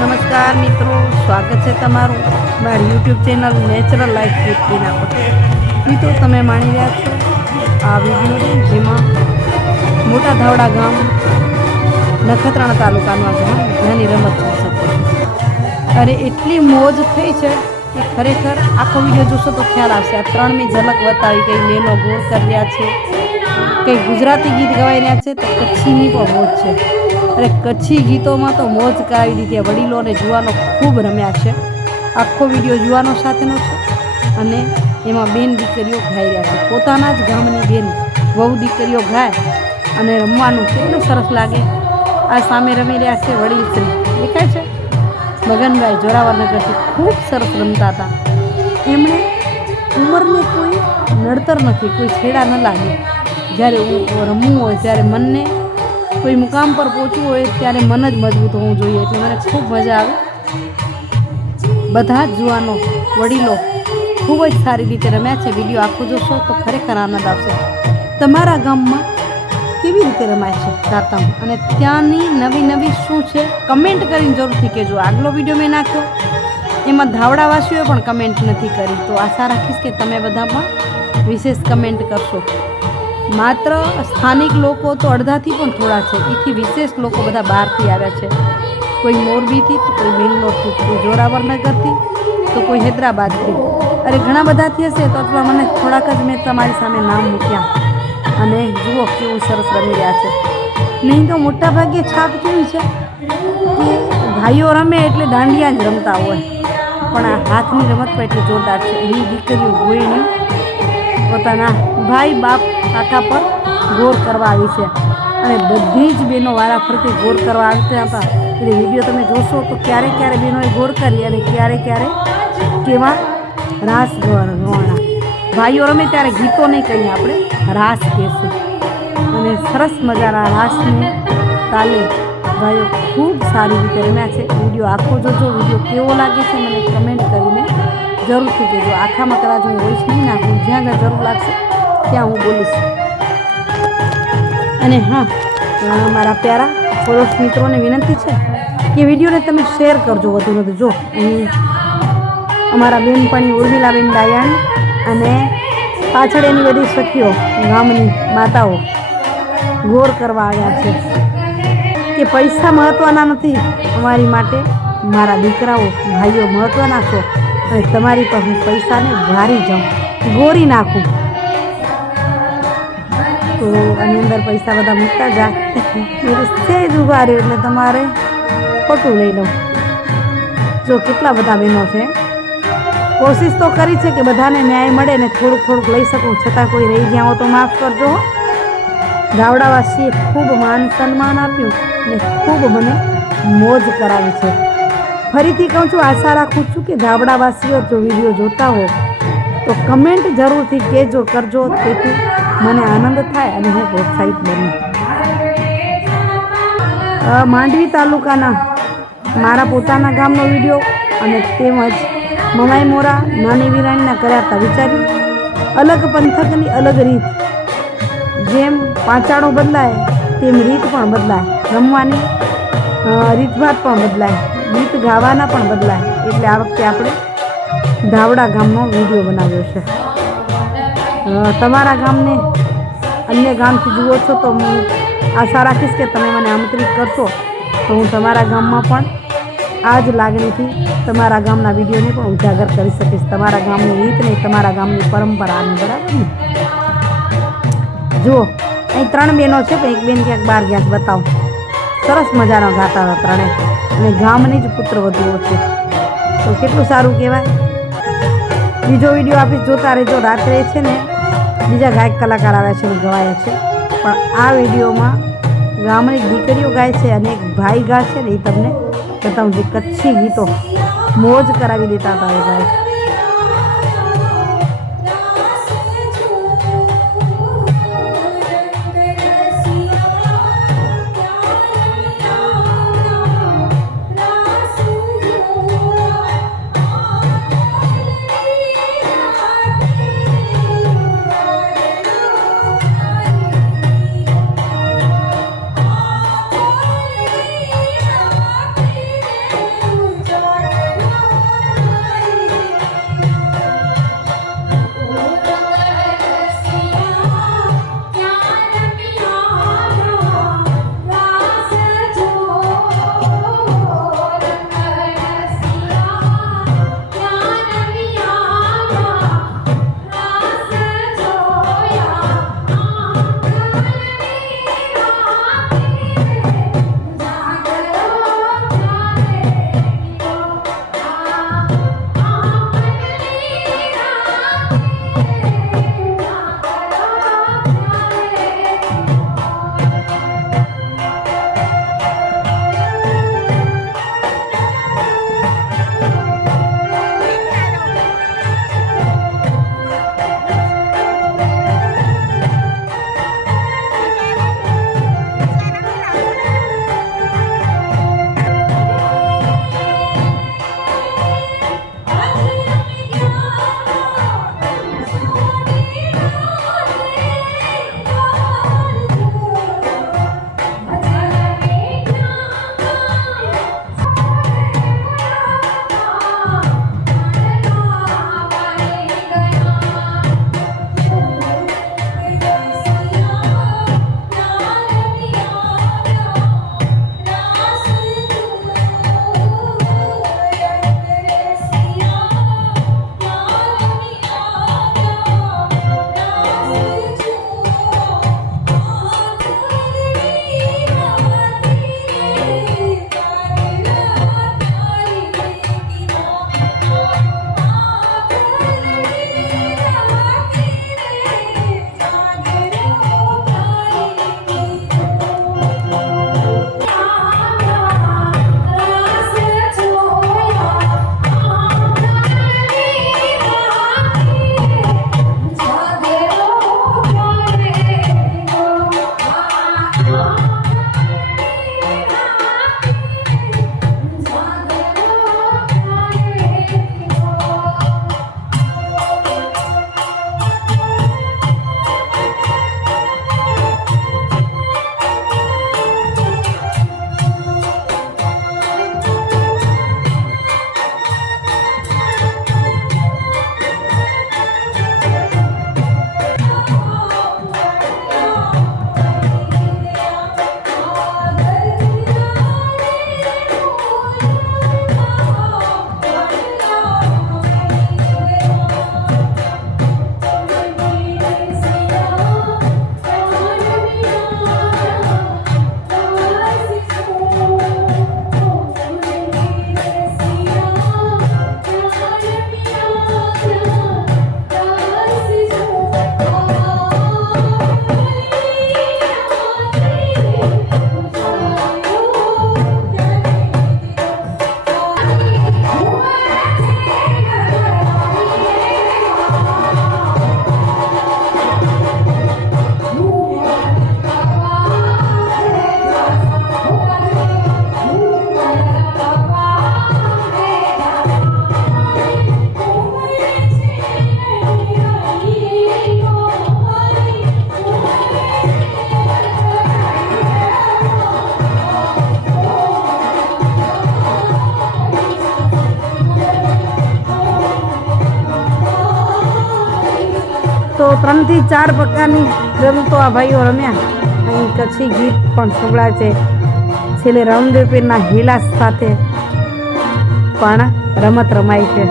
નમસ્કાર મિત્રો, સ્વાગત છે તમારું મારી YouTube channel natural life with Bina Patel મિત્રો, તમે માણી રહ્યા છો, આ વીડિયો જેમાં મોટા ધાવડા ગામ, નખત્રાણા તાલુકાના ગામ નાની રમત થઈ અરે, એટલી મોજ થઈ છે કે ખરેખર આખો વીડિયો જોશો તો ખ્યાલ આવશે. આ ત્રણની ઝલક બતાવી કંઈ લેનો ગોળ રહ્યા છે, કંઈ ગુજરાતી ગીત ગવાઈ રહ્યા છે, તો કચ્છીની પણ મોજ છે. અરે કચ્છી ગીતોમાં તો મોજ કરાવી દીધી વડીલો અને જુવાનો ખૂબ રમ્યા છે. આખો વીડિયો જુવાનો સાથેનો છે અને એમાં બેન દીકરીઓ ગાઈ રહ્યા છે. પોતાના જ ગામની બેન, વહુ દીકરીઓ ગાય અને રમવાનું કેટલું સરસ લાગે. આ સામે રમી રહ્યા છે વડીલ શ્રી. દેખાય છે? મગનભાઈ જોરાવરનગરથી ખૂબ સરસ રમતા હતા. એમણે ઉંમરને કોઈ નડતર નથી, કોઈ છેડા ન લાગે. જ્યારે રમવું હોય, ત્યારે મનને કોઈ મુકામ પર પહોંચવું હોય ત્યારે મન જ મજબૂત હોવું જોઈએ. એટલે મને ખૂબ મજા આવે. બધા જ જુવાનો, વડીલો ખૂબ જ સારી રીતે રમ્યા છે. વીડિયો આખો જોશો તો ખરેખર આનંદ આવશે. તમારા ગામમાં કેવી રીતે રમાય છે સાતમ? અને ત્યાંની નવી નવી શું છે? કમેન્ટ કરીને જરૂરથી કહેજો. આગલો વીડિયો મેં નાખ્યો. એમાં ધાવડાવાસીઓએ પણ કમેન્ટ નથી કરી. તો આશા રાખીશ કે તમે બધામાં વિશેષ કમેન્ટ કરશો. માત્ર સ્થાનિક લોકો તો અડધાથી પણ થોડા છે. એથી વિશેષ લોકો બધા બહારથી આવ્યા છે. કોઈ મોરબીથી તો કોઈ બેંગ્લોરથી, કોઈ જોરાવરનગરથી તો કોઈ હૈદરાબાદથી. અરે ઘણા બધાથી હશે તો અથવા મને થોડાક જ મેં તમારી સામે નામ મૂક્યા. અને જુઓ કેવું સરસ રમી રહ્યા છે. નહીં તો મોટાભાગે છાપ કેવી છે? કે ભાઈઓ રમે એટલે દાંડિયા જ રમતા હોય. પણ આ હાથની રમત પણ એટલી જોરદાર છે. એની દીકરીઓ ગોળીની પોતાના ભાઈ બાપ કાકા પર ગોર કરવા આવી છે. અને બધી જ બહેનો વારા ફરતી ગોર કરવા આવતા હતા એટલે વીડિયો તમે જોશો તો ક્યારે ક્યારે બહેનોએ ગોર કરી અને ક્યારે ક્યારે કેવા રાસ ગવાના ભાઈઓ રમે ત્યારે ગીતો નહીં કહીએ આપણે, રાસ કહેશું. અને સરસ મજાના રાસની તાલે ભાઈઓ ખૂબ સારી રીતે રમ્યા છે. વીડિયો આખો જોજો, વીડિયો કેવો લાગે છે મને કમેન્ટ કરીને જરૂરથી કહેજો આખામાં કદાચ હું વોઇસ નહીં નાખું જ્યાં જ્યાં જરૂર લાગશે, ત્યાં હું બોલીશ. અને હા મારા પ્યારા ફોલોસ મિત્રોને વિનંતી છે કે વિડીયોને તમે શેર કરજો વધુ વધુ. જો, અહીં અમારા બેનપણી ઉર્મિલાબેન ડાયાણ અને પાછળ એની બધી સખીઓ, ગામની માતાઓ ગોર કરવા આવ્યા છે કે પૈસા મહત્ત્વના નથી અમારી માટે. મારા દીકરાઓ, ભાઈઓ મહત્ત્વના છો. અને તમારી પર હું પૈસાને વારી જાઉં, ગોરી નાખું. તો આની અંદર પૈસા બધા મૂકતા જાય સહેજ સેજ ઊભા રહ્યો એટલે તમારે ખોટું લઈ લઉં. જો કેટલા બધા બહેનો છે. કોશિશ તો કરી છે કે બધાને ન્યાય મળે ને થોડુંક થોડુંક લઈ શકું, છતાં કોઈ રહી ગયા હો તો માફ કરજો ગાવડાવાસીએ ખૂબ માન સન્માન આપ્યું ને ખૂબ મને મોજ કરાવી છે. ફરીથી કહું છું, આશા રાખું છું કે ગાવડાવાસીઓ જો વીડિયો જોતા હો તો કમેન્ટ જરૂરથી કહેજો, કરજો, તેથી મને આનંદ થાય અને હું પ્રોત્સાહિત બનું. માંડવી તાલુકાના મારા પોતાના ગામનો વીડિયો અને તેમજ મમાઈ મોરા નાની વિરાણીના કર્યા હતા વિચાર્યું અલગ પંથકની અલગ રીત. જેમ પાંચાણો બદલાય, તેમ રીત પણ બદલાય. રમવાની રીતભાત પણ બદલાય. ગીત ગાવાના પણ બદલાય. એટલે આ વખતે આપણે ધાવડા ગામનો વીડિયો બનાવ્યો છે. તમારા ગામને અન્ય ગામથી જુઓ છો તો હું આશા રાખીશ કે તમે મને આમંત્રિત કરશો. તો હું તમારા ગામમાં પણ આ જ લાગણીથી તમારા ગામના વિડીયોને પણ ઉજાગર કરી શકીશ. તમારા ગામની રીતને તમારા ગામની પરંપરાને બરાબર જુઓ અહીં ત્રણ બહેનો છે એક બેન ક્યાંક બહાર ગયા બતાવો. સરસ મજાનો ગાતા હતા ત્રણે અને ગામની જ પુત્ર વધુ છે. તો કેટલું સારું કહેવાય? બીજો વીડિયો આપીશ જોતા રહેજો. રાત્રે છે ને બીજા ગાયક કલાકાર આવ્યા છે ગવાયા છે. પણ આ વિડીયોમાં ગામની દીકરીઓ ગાય છે અને એક ભાઈ ગાય છે ને, એ તમને બતાવું જે કચ્છી ગીતો મોજ કરાવી દેતા હતા એ ભાઈ ત્રણથી ચાર પ્રકારની રમતો આ ભાઈઓ રમ્યા. અહીં કચ્છી ગીત પણ સંભળાય છે. છેલ્લે રામદેવ પીરના હિલાસ સાથે પણ રમત રમાય છે.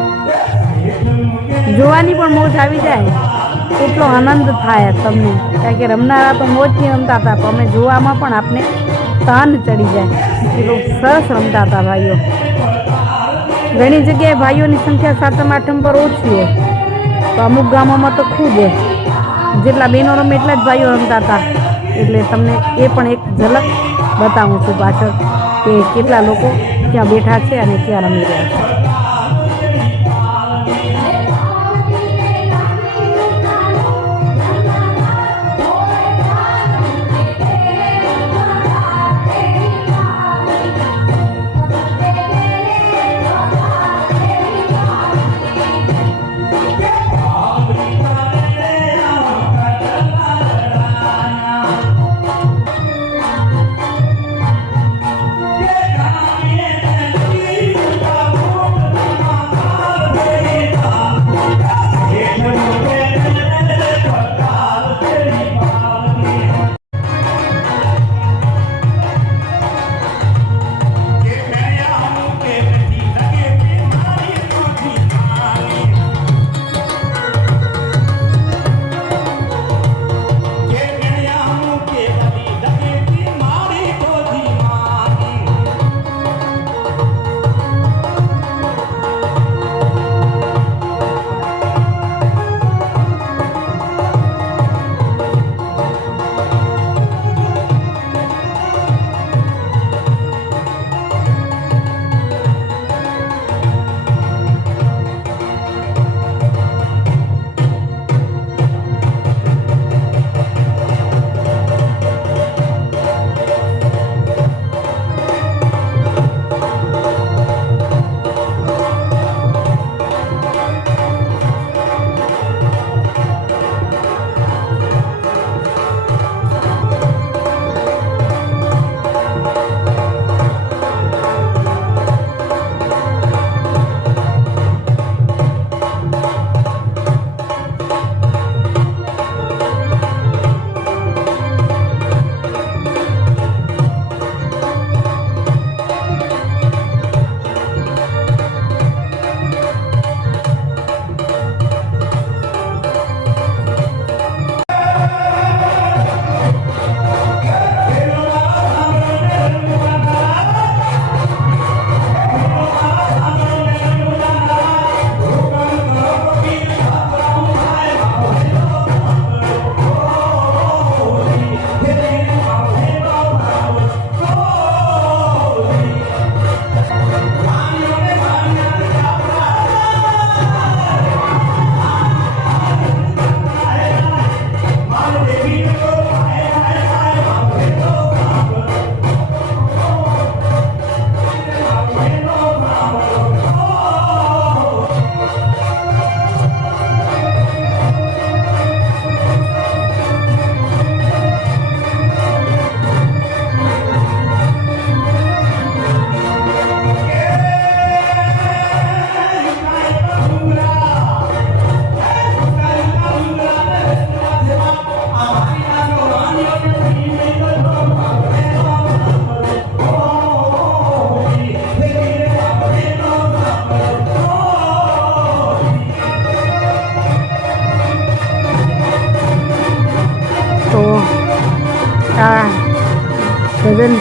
જોવાની પણ મોજ આવી જાય. એટલો આનંદ થાય તમને. કારણ કે રમનારા તો મોજથી રમતા હતા, પણ અમે જોવામાં પણ આપને તાન ચડી જાય. એટલું સરસ રમતા હતા ભાઈઓ. ઘણી જગ્યાએ ભાઈઓની સંખ્યા સાતમ, આઠમ પર ઓછી હોય. તો અમુક ગામોમાં તો ખૂબ હોય. જેટલા બહેનો રમે એટલા જ ભાઈઓ રમતા હતા. એટલે તમને એ પણ એક ઝલક બતાવું છું પાછળ કે કેટલા લોકો ત્યાં બેઠા છે અને ક્યાં રમી રહ્યા છે.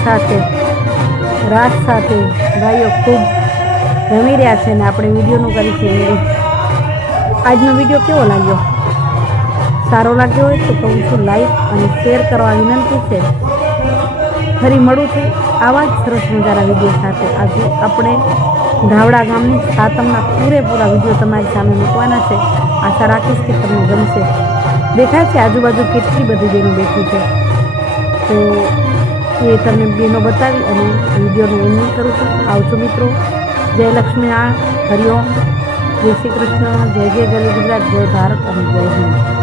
સાથે રાસ સાથે ભાઈઓ ખૂબ રમી રહ્યા છે ને આપણે વિડીયોનું કરી છે આજનો વીડિયો કેવો લાગ્યો? સારો લાગ્યો હોય તો કહું છું લાઈક અને શેર કરવા વિનંતી છે. ફરી મળું છું આવા જ સરસ મજાના વીડિયો સાથે. આજે આપણે ધાવડા ગામની સાતમના પૂરેપૂરા વીડિયો તમારી સામે મૂકવાના છે. આશા રાખીશ કે તમને ગમશે. દેખાય છે આજુબાજુ કેટલી બધી બહેનો બેઠી છે. તો એ તમને બેનો બતાવી અને વિડીયોનું એન્ડિંગ કરું છું. આવજો મિત્રો. જય આ. હરિઓમ જય શ્રી કૃષ્ણ. જય જય જય ગુજરાત. જય ભારત અને જય હિન્દ.